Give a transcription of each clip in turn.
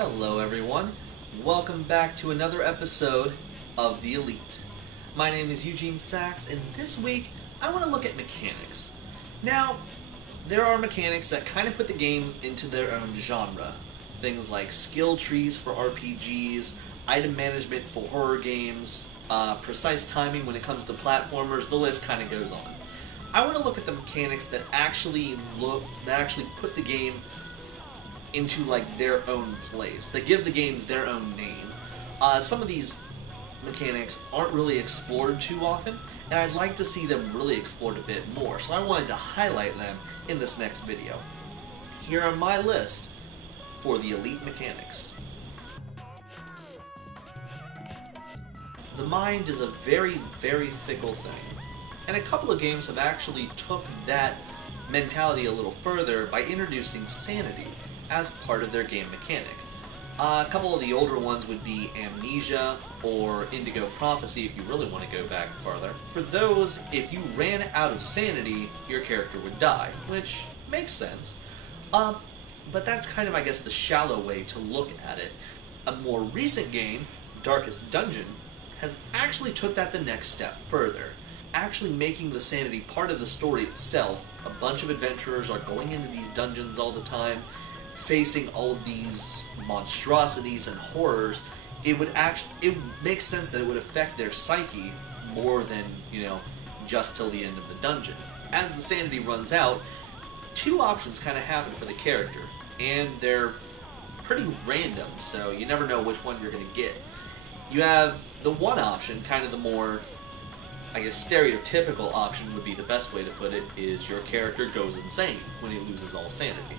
Hello everyone, welcome back to another episode of The Elite. My name is Eugene Sachs, and this week I want to look at mechanics. Now, there are mechanics that kind of put the games into their own genre. Things like skill trees for RPGs, item management for horror games, precise timing when it comes to platformers, the list kind of goes on. I want to look at the mechanics that actually put the game into like their own place. They give the games their own name. Some of these mechanics aren't really explored too often, and I'd like to see them really explored a bit more, so I wanted to highlight them in this next video. Here are my list for the Elite mechanics. The mind is a very, very fickle thing, and a couple of games have actually took that mentality a little further by introducing Sanity as part of their game mechanic. A couple of the older ones would be Amnesia or Indigo Prophecy if you really want to go back farther. For those, if you ran out of sanity, your character would die, which makes sense. But that's kind of, I guess, the shallow way to look at it. A more recent game, Darkest Dungeon, has actually took that the next step further, actually making the sanity part of the story itself. A bunch of adventurers are going into these dungeons all the time, facing all of these monstrosities and horrors. It makes sense that it would affect their psyche more than, just till the end of the dungeon. As the sanity runs out, two options kind of happen for the character, and they're pretty random, so you never know which one you're going to get. You have the one option, kind of the more, I guess, stereotypical option would be the best way to put it, is your character goes insane when he loses all sanity.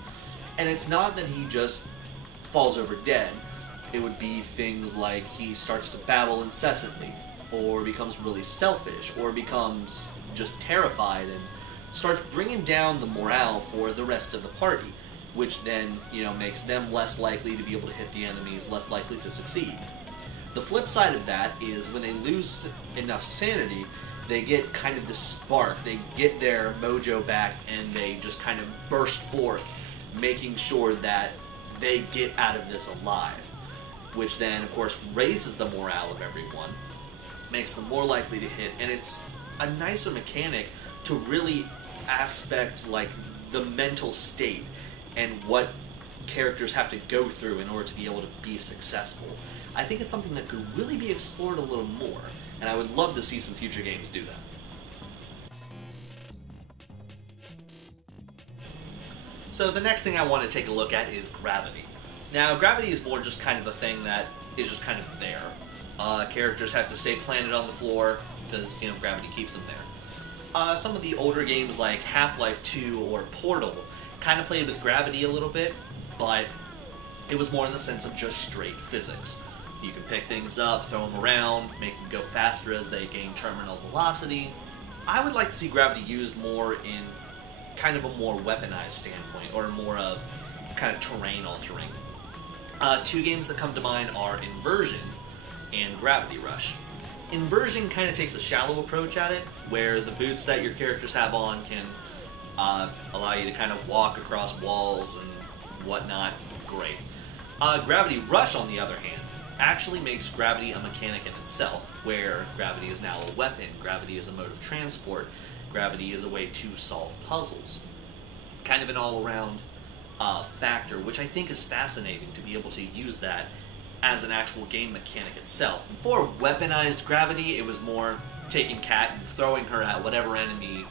And it's not that he just falls over dead. It would be things like he starts to babble incessantly, or becomes really selfish, or becomes just terrified and starts bringing down the morale for the rest of the party, which then, makes them less likely to be able to hit the enemies, less likely to succeed. The flip side of that is when they lose enough sanity, they get kind of this spark, they get their mojo back, and they just kind of burst forth, making sure that they get out of this alive, which then, of course, raises the morale of everyone, makes them more likely to hit, and it's a nicer mechanic to really aspect, like, the mental state and what characters have to go through in order to be able to be successful. I think it's something that could really be explored a little more, and I would love to see some future games do that. So the next thing I want to take a look at is gravity. Now, gravity is more just kind of a thing that is just kind of there. Characters have to stay planted on the floor because, gravity keeps them there. Some of the older games like Half-Life 2 or Portal kind of played with gravity a little bit, but it was more in the sense of just straight physics. You can pick things up, throw them around, make them go faster as they gain terminal velocity. I would like to see gravity used more in kind of a more weaponized standpoint, or more of kind of terrain altering. Two games that come to mind are Inversion and Gravity Rush. Inversion kind of takes a shallow approach at it, where the boots that your characters have on can allow you to kind of walk across walls and whatnot. Great. Gravity Rush, on the other hand, actually makes gravity a mechanic in itself, where gravity is now a weapon, gravity is a mode of transport, gravity is a way to solve puzzles. Kind of an all-around factor, which I think is fascinating to be able to use that as an actual game mechanic itself. Before weaponized gravity, it was more taking Kat and throwing her at whatever enemy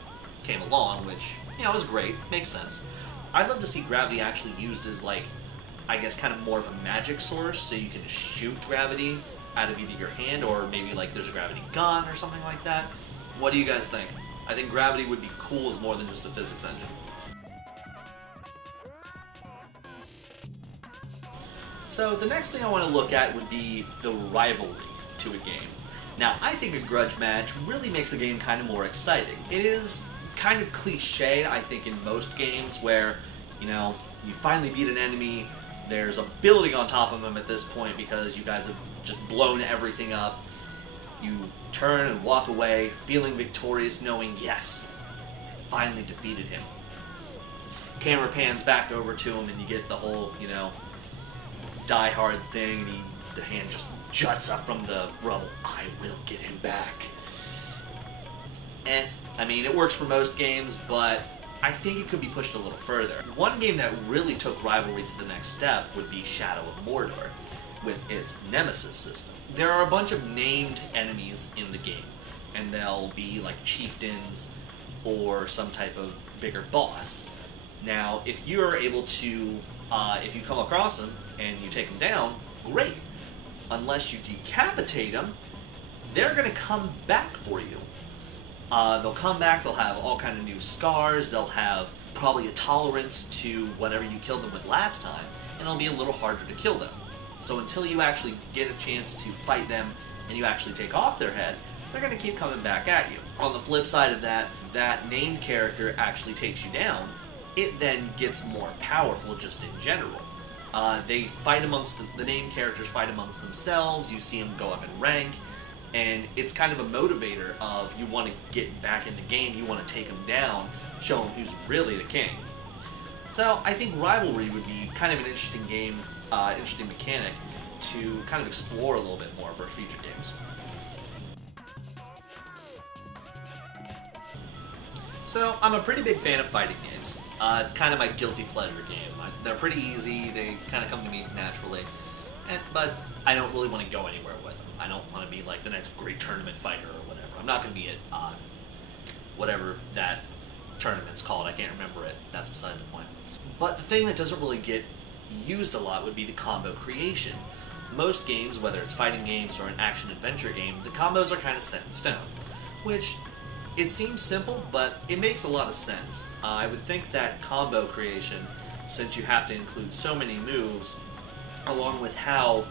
came along, which, was great, makes sense. I'd love to see gravity actually used as, like, I guess kind of more of a magic source, so you can shoot gravity out of either your hand, or maybe like there's a gravity gun or something like that. What do you guys think? I think gravity would be cool as more than just a physics engine. So the next thing I want to look at would be the rivalry to a game. Now, I think a grudge match really makes a game kind of more exciting. It is kind of cliche, I think, in most games where, you finally beat an enemy, there's a building on top of them at this point because you guys have just blown everything up. You turn and walk away, feeling victorious, knowing, yes, I finally defeated him. Camera pans back over to him and you get the whole, die-hard thing, and the hand just juts up from the rubble. I will get him back. I mean, it works for most games, but I think it could be pushed a little further. One game that really took Rivalry to the next step would be Shadow of Mordor, with its Nemesis system. There are a bunch of named enemies in the game, and they'll be like chieftains or some type of bigger boss. Now, if you're able to, if you come across them and you take them down, great. Unless you decapitate them, they're going to come back for you. They'll come back, they'll have all kind of new scars, they'll have probably a tolerance to whatever you killed them with last time, and it'll be a little harder to kill them. So until you actually get a chance to fight them and you actually take off their head, they're going to keep coming back at you. On the flip side of that, that named character actually takes you down, it then gets more powerful just in general. They fight amongst, the named characters fight amongst themselves, you see them go up in rank, and it's kind of a motivator of you want to get back in the game, you want to take them down, show them who's really the king. So I think Rivalry would be kind of an interesting game, interesting mechanic to kind of explore a little bit more for future games. So I'm a pretty big fan of fighting games. It's kind of my guilty pleasure game. They're pretty easy, they kind of come to me naturally, but I don't really want to go anywhere with them. I don't want to be like the next great tournament fighter or whatever. I'm not going to be at whatever that tournament's called. I can't remember it. That's beside the point. But the thing that doesn't really get used a lot would be the combo creation. Most games, whether it's fighting games or an action-adventure game, the combos are kind of set in stone, which it seems simple, but it makes a lot of sense. I would think that combo creation, since you have to include so many moves, along with how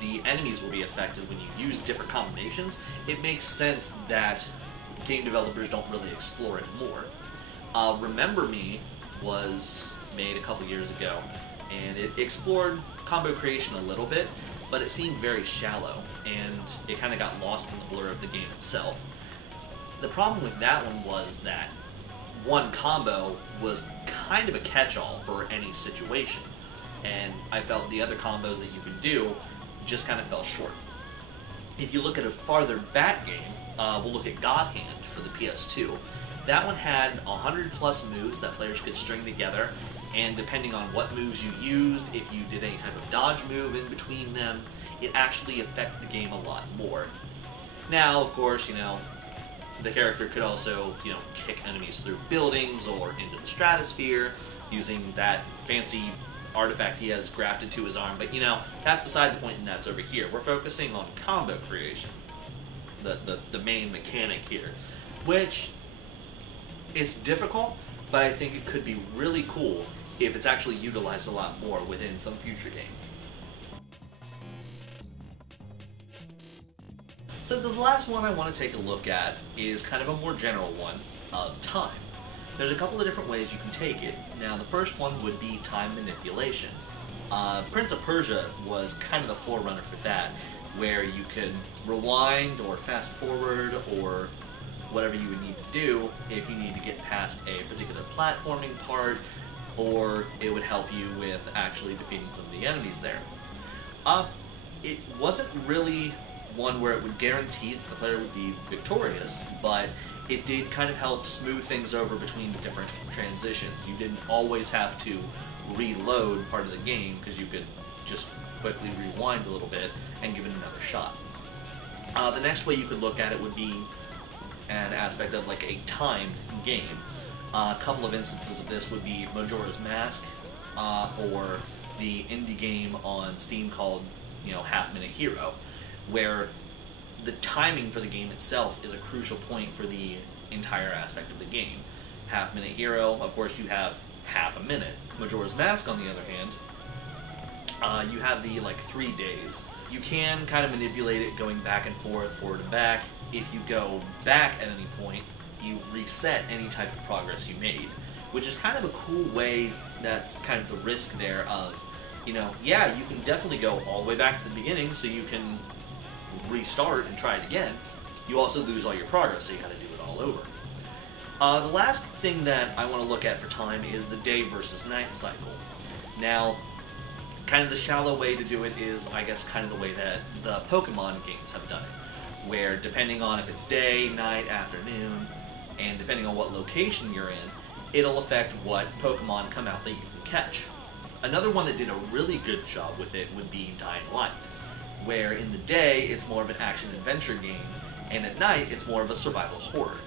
the enemies will be affected when you use different combinations, it makes sense that game developers don't really explore it more. Remember Me was made a couple years ago, and it explored combo creation a little bit, but it seemed very shallow, and it kind of got lost in the blur of the game itself. The problem with that one was that one combo was kind of a catch-all for any situation, and I felt the other combos that you could do just kind of fell short. If you look at a farther back game, we'll look at God Hand for the PS2. That one had 100 plus moves that players could string together, and depending on what moves you used, if you did any type of dodge move in between them, it actually affected the game a lot more. Now, of course, the character could also, kick enemies through buildings or into the stratosphere using that fancy artifact he has grafted to his arm, but that's beside the point, and that's over here. We're focusing on combo creation, the main mechanic here, which is difficult, but I think it could be really cool if it's actually utilized a lot more within some future game. So the last one I want to take a look at is kind of a more general one of time. There's a couple of different ways you can take it. Now, the first one would be time manipulation. Prince of Persia was kind of the forerunner for that, where you could rewind or fast forward or whatever you would need to do if you need to get past a particular platforming part, or it would help you with actually defeating some of the enemies there. It wasn't really one where it would guarantee that the player would be victorious, but it did kind of help smooth things over between the different transitions. You didn't always have to reload part of the game, because you could just quickly rewind a little bit and give it another shot. The next way you could look at it would be an aspect of like a timed game. A couple of instances of this would be Majora's Mask, or the indie game on Steam called, Half Minute Hero, where the timing for the game itself is a crucial point for the entire aspect of the game. Half Minute Hero, of course, you have half a minute. Majora's Mask, on the other hand, you have the 3 days. You can kind of manipulate it going back and forward and back. If you go back at any point, you reset any type of progress you made, which is kind of a cool way. That's kind of the risk there of, yeah, you can definitely go all the way back to the beginning, so you can restart and try it again. You also lose all your progress, so you got to do it all over. The last thing that I want to look at for time is the day versus night cycle. Now, Kind of the shallow way to do it is, I guess, kind of the way that the Pokemon games have done it, where depending on if it's day, night, afternoon, and depending on what location you're in, it'll affect what Pokemon come out that you can catch. Another one that did a really good job with it would be Dying Light, where in the day it's more of an action-adventure game, and at night it's more of a survival horror.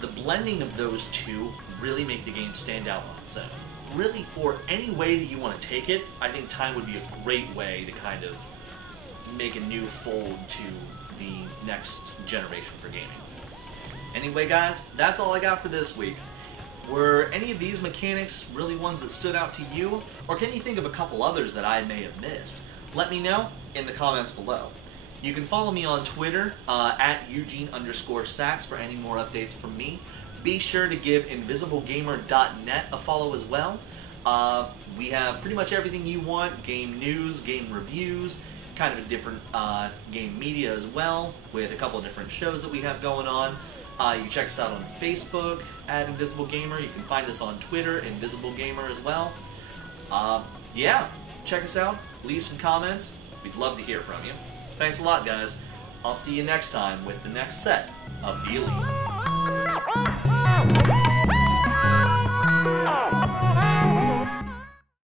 The blending of those two really make the game stand out on its own. Really, for any way that you want to take it, I think time would be a great way to kind of make a new fold to the next generation for gaming. Anyway guys, that's all I got for this week. Were any of these mechanics really ones that stood out to you, or can you think of a couple others that I may have missed? Let me know in the comments below. You can follow me on Twitter, at Eugene_Sachs for any more updates from me. Be sure to give InvisibleGamer.net a follow as well. We have pretty much everything you want, game news, game reviews, kind of a different game media as well, with a couple of different shows that we have going on. You can check us out on Facebook at Invisible Gamer. You can find us on Twitter, Invisible Gamer as well. Yeah, check us out, leave some comments. We'd love to hear from you. Thanks a lot, guys. I'll see you next time with the next set of The Elite.